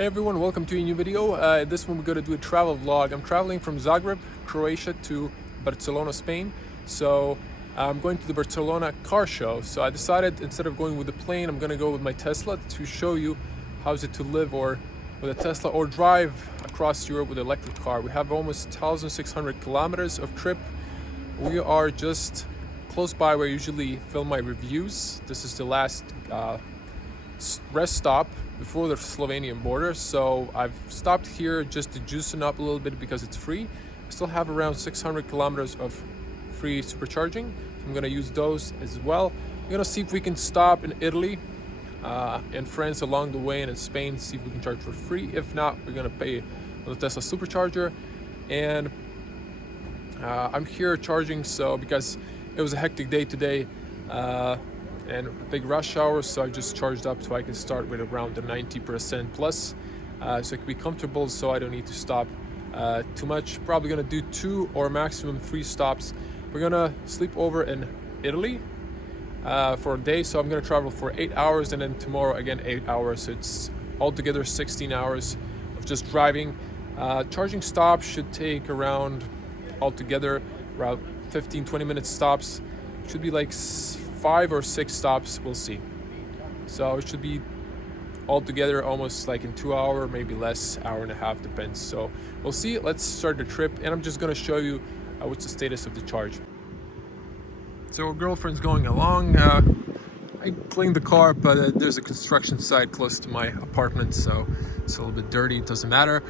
Hey everyone, welcome to a new video. This one we're going to do a travel vlog. I'm traveling from Zagreb, Croatia to Barcelona, Spain. So I'm going to the Barcelona car show. So I decided instead of going with the plane, I'm going to go with my Tesla to show you how is it to live or with a Tesla or drive across Europe with an electric car. We have almost 1,600 kilometers of trip. We are just close by where I usually film my reviews. This is the last rest stop before the Slovenian border, so I've stopped here just to juicing up a little bit because it's free. I still have around 600 kilometers of free supercharging. I'm gonna use those as well. I'm gonna see if we can stop in Italy and France along the way, and in Spain, see if we can charge for free. If not, we're gonna pay the Tesla supercharger. And I'm here charging because it was a hectic day today and big rush hours, so I just charged up so I can start with around the 90% plus, so I can be comfortable, so I don't need to stop too much. Probably gonna do 2 or maximum 3 stops. We're gonna sleep over in Italy for a day, so I'm gonna travel for 8 hours, and then tomorrow again 8 hours, so it's altogether 16 hours of just driving. Charging stops should take around altogether around 15-20 minute stops. Should be like 5 or 6 stops, we'll see. So it should be altogether almost like in 2 hours, maybe less, hour and a half, depends. So we'll see. Let's start the trip, and I'm just gonna show you what's the status of the charge. So our girlfriend's going along. I cleaned the car, but there's a construction site close to my apartment, so it's a little bit dirty. It doesn't matter.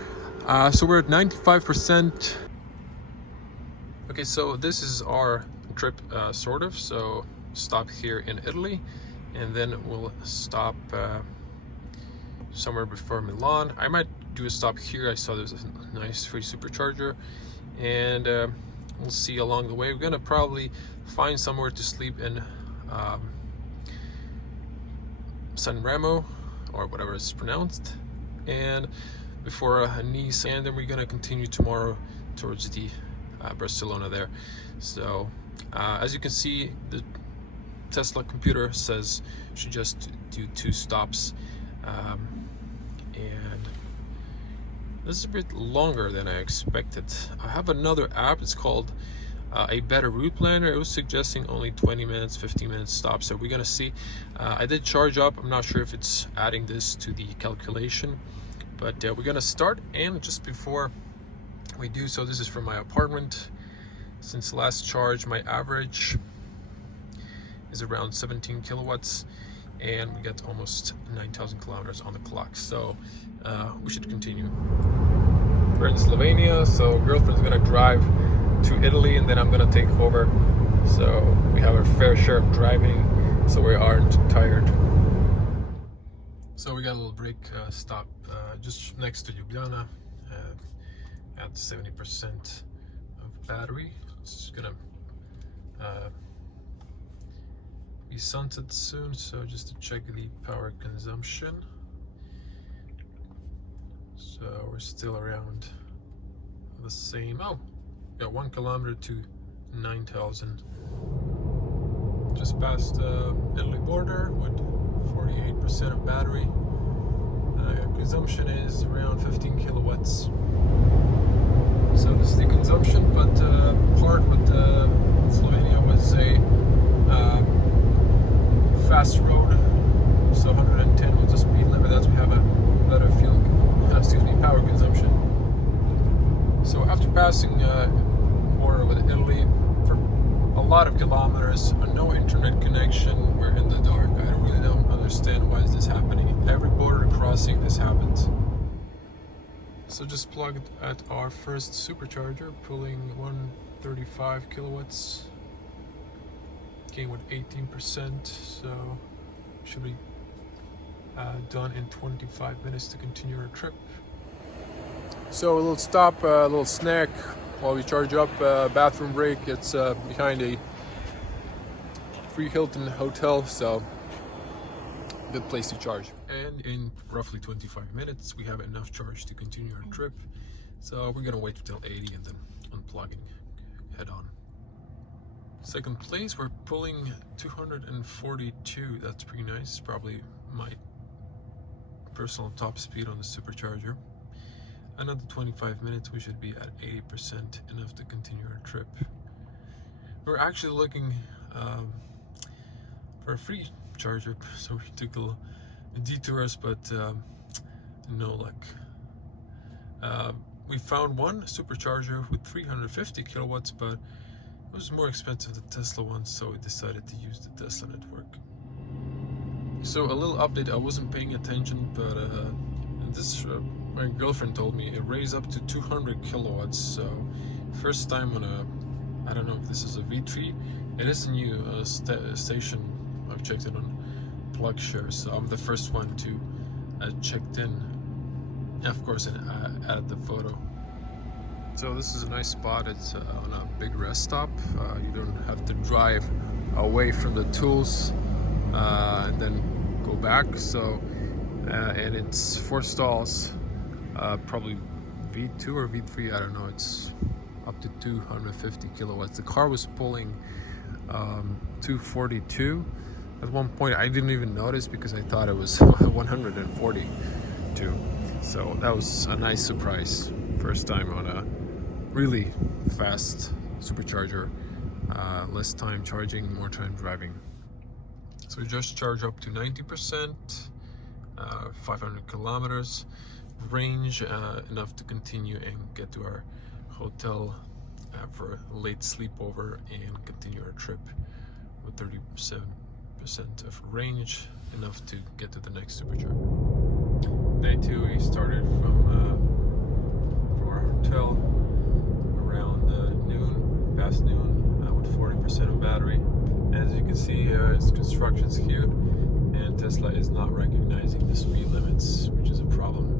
So we're at 95%. Okay, so this is our trip, sort of. So stop here in Italy, and then we'll stop somewhere before Milan. I might do a stop here. I saw there's a nice free supercharger, and we'll see along the way. We're gonna probably find somewhere to sleep in San Remo, or whatever it's pronounced, and before Nice, and then we're gonna continue tomorrow towards the Barcelona there. So as you can see, the Tesla computer says should just do 2 stops, and this is a bit longer than I expected. I have another app, it's called a better route planner. It was suggesting only 20 minutes 15 minute stops, so we're gonna see. I did charge up. I'm not sure if it's adding this to the calculation, but we're gonna start. And just before we do so, this is from my apartment. Since last charge, my average is around 17 kilowatts, and we got almost 9,000 kilometers on the clock, so we should continue. We're in Slovenia, so girlfriend's gonna drive to Italy, and then I'm gonna take over, so we have our fair share of driving, so we aren't tired. So we got a little break stop just next to Ljubljana at 70% of battery. It's gonna be sunset soon, so just to check the power consumption. So we're still around the same. Oh, got 1 kilometer to 9,000. Just past the Italy border with 48% of battery. Consumption is around 15 kilowatts. So this is the consumption, but part with Slovenia was a fast road, so 110 was the speed limit. That's we have a better power consumption. So after passing border with Italy for a lot of kilometers, no internet connection, we're in the dark. I really don't understand why is this happening. Every border crossing this happens. So just plugged at our first supercharger, pulling 135 kilowatts. Came with 18%, so should be done in 25 minutes to continue our trip. So a little stop, a little snack while we charge up. Bathroom break. It's behind a free Hilton hotel, so good place to charge. And in roughly 25 minutes we have enough charge to continue our trip, so we're gonna wait until 80 and then unplug and head on. Second place, we're pulling 242. That's pretty nice. Probably my personal top speed on the supercharger. Another 25 minutes, we should be at 80%, enough to continue our trip. We're actually looking for a free charger, so we took a detours, but no luck. We found one supercharger with 350 kilowatts, but it was more expensive than the Tesla one, so we decided to use the Tesla network. So a little update, I wasn't paying attention, but my girlfriend told me it raised up to 200 kilowatts. So first time on a, I don't know if this is a V3, it is a new station. I've checked it on PlugShare, so I'm the first one to checked in. Of course, and added the photo. So this is a nice spot. It's on a big rest stop. You don't have to drive away from the tools and then go back. So and it's 4 stalls, probably V2 or V3, I don't know. It's up to 250 kilowatts. The car was pulling 242. At one point I didn't even notice because I thought it was 142. So that was a nice surprise. First time on a really fast supercharger. Less time charging, more time driving. So we just charged up to 90%, 500 kilometers range, enough to continue and get to our hotel for a late sleepover and continue our trip with 37% of range, enough to get to the next supercharger. Day 2, we started from our hotel around noon, past noon, with 40% of battery. As you can see, it's construction's here, and Tesla is not recognizing the speed limits, which is a problem.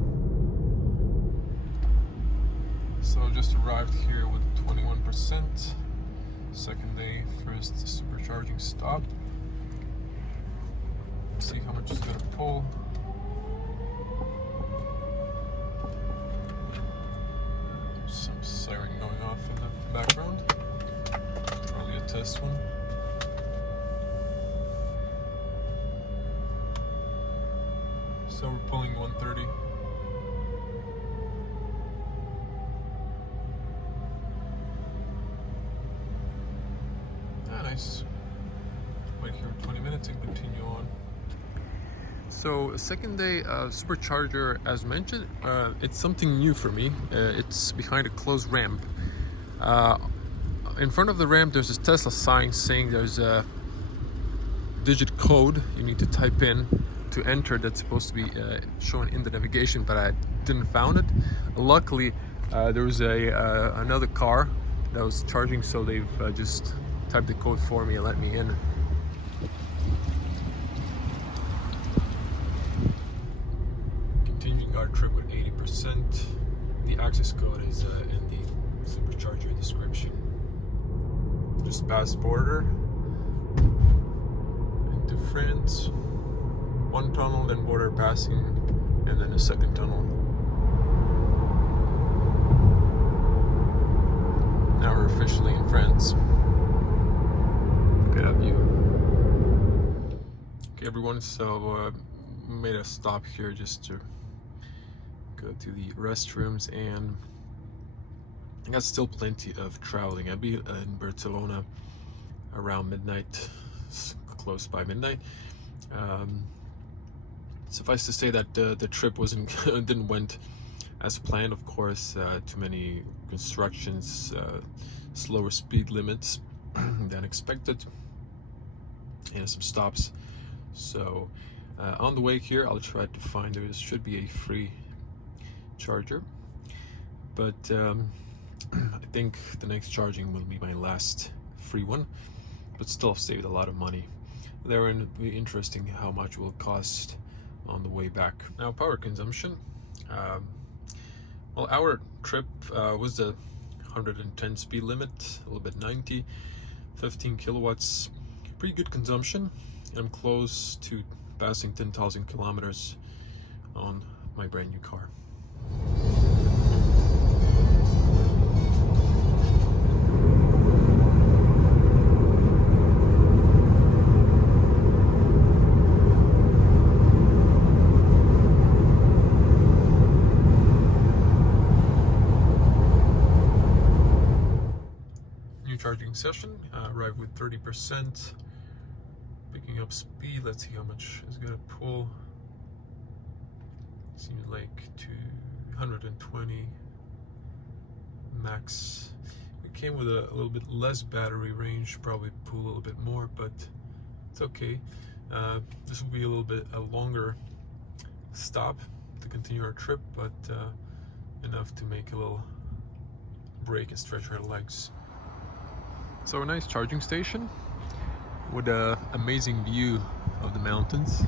So just arrived here with 21%. Second day, first supercharging stop. See how much it's gonna pull. Some siren going off in the background. Probably a test one. So we're pulling 130. Nice. Wait here 20 minutes and continue on. So second day supercharger, as mentioned, it's something new for me. It's behind a closed ramp. In front of the ramp there's this Tesla sign saying there's a digit code you need to type in to enter that's supposed to be shown in the navigation, but I didn't found it. Luckily there was another car that was charging, so they've just typed the code for me and let me in. Continuing our trip with 80%. The access code is in the supercharger description. Just past border into France. One tunnel, then border passing, and then a second tunnel. Now we're officially in France. Look at that view. Okay, everyone, so made a stop here just to go to the restrooms, and I got still plenty of traveling. I'll be in Barcelona around midnight, close by midnight. Suffice to say that the trip didn't went as planned. Of course, too many constructions, slower speed limits than expected, and some stops. So on the way here, I'll try to find, there should be a free charger, but I think the next charging will be my last free one, but still I've saved a lot of money there, and it'll be interesting how much it will cost on the way back. Now, power consumption. Well, our trip was the 110 speed limit, a little bit 90, 15 kilowatts, pretty good consumption. I'm close to passing 10,000 kilometers on my brand new car. charging session. Arrived with 30%. Picking up speed. Let's see how much it's gonna pull. Seems like 220 max. It came with a little bit less battery range, probably pull a little bit more, but it's okay. This will be a little bit a longer stop to continue our trip, but enough to make a little break and stretch our legs. So a nice charging station with an amazing view of the mountains,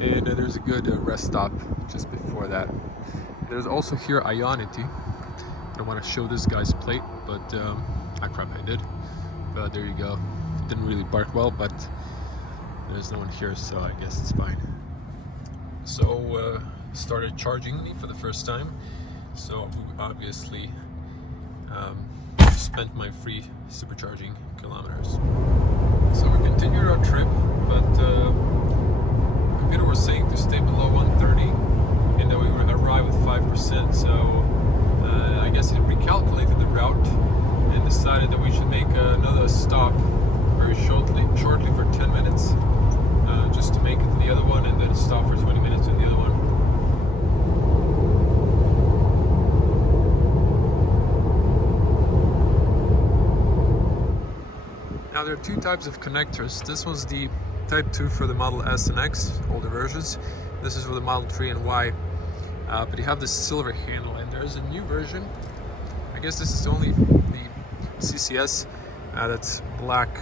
and there's a good rest stop just before that. There's also here Ionity. I don't want to show this guy's plate, but I probably did. But there you go. It didn't really bark well, but there's no one here, so I guess it's fine. So started charging me for the first time. So obviously spent my free supercharging kilometers. So we continued our trip, but the computer was saying to stay below 130 and that we would arrive with 5%. So I guess it recalculated the route and decided that we should make another stop very shortly for 10 minutes just to make it to the other one, and then stop for 20 minutes in the other one. Now there are two types of connectors. This was the Type 2 for the Model S and X, older versions. This is for the Model 3 and Y. But you have this silver handle, and there's a new version. I guess this is only the CCS that's black.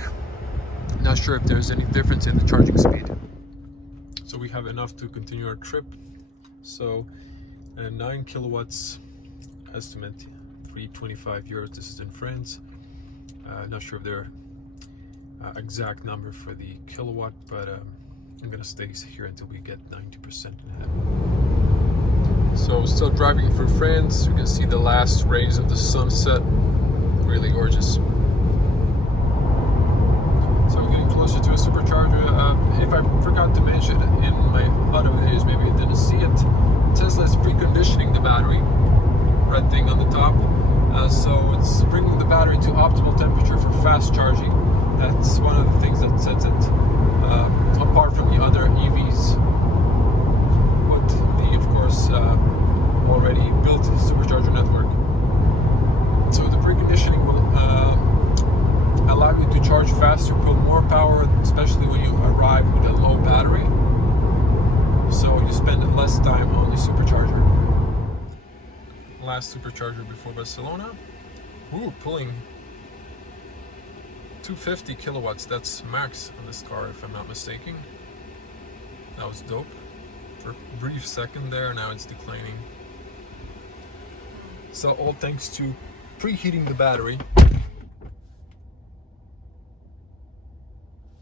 Not sure if there's any difference in the charging speed. So we have enough to continue our trip. So 9 kilowatts estimate, 325 euros. This is in France. Not sure if they're exact number for the kilowatt, but I'm gonna stay here until we get 90% in hand. So still driving through France. We can see the last rays of the sunset. Really gorgeous. So we're getting closer to a supercharger. If I forgot to mention in my other videos, maybe I didn't see it, Tesla is preconditioning the battery, red thing on the top. So it's bringing the battery to optimal temperature for fast charging. That's one of the things that sets it apart from the other EVs. But the, of course, already built supercharger network. So the preconditioning will allow you to charge faster, pull more power, especially when you arrive with a low battery. So you spend less time on the supercharger. Last supercharger before Barcelona. Ooh, pulling 250 kilowatts. That's max on this car, if I'm not mistaken. That was dope. For a brief second there, now it's declining. So all thanks to preheating the battery.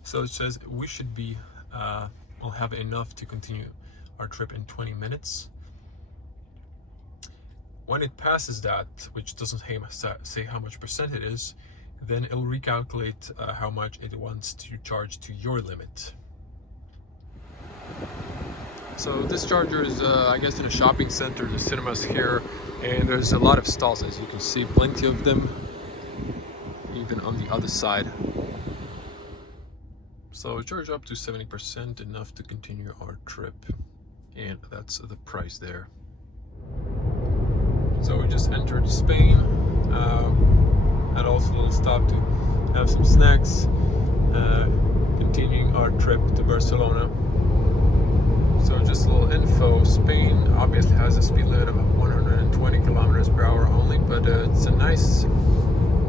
So it says we should be, we'll have enough to continue our trip in 20 minutes. When it passes that, which doesn't say how much percent it is, then it'll recalculate how much it wants to charge to your limit. So this charger is, I guess, in a shopping center. The cinemas here, and there's a lot of stalls, as you can see, plenty of them, even on the other side. So charge up to 70%, enough to continue our trip, and that's the price there. So we just entered Spain, had also a little stop to have some snacks, continuing our trip to Barcelona. So just a little info, Spain obviously has a speed limit of 120 kilometers per hour only, but it's a nice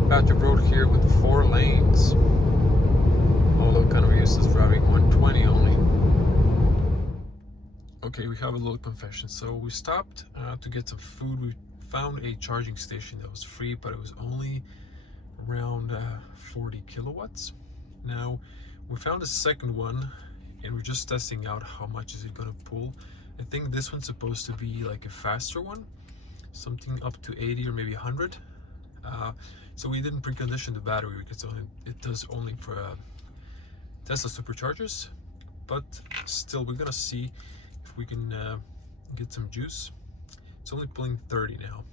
patch of road here with 4 lanes. Although kind of used to driving 120 only. Okay, we have a little confession. So we stopped to get some food. We found a charging station that was free, but it was only around 40 kilowatts. Now we found a second one, and we're just testing out how much is it going to pull. I think this one's supposed to be like a faster one, something up to 80 or maybe 100. So we didn't precondition the battery because it does only for Tesla superchargers, but still we're gonna see if we can get some juice. It's only pulling 30 now.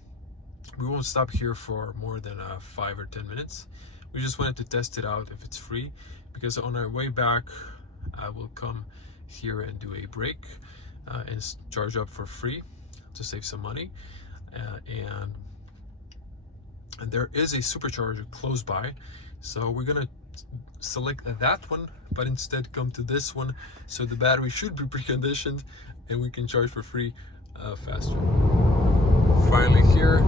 We won't stop here for more than 5 or 10 minutes. we just wanted to test it out if it's free, because on our way back I will come here and do a break and charge up for free to save some money. And there is a supercharger close by, so we're gonna select that one, but instead come to this one, so the battery should be preconditioned and we can charge for free faster. Finally here,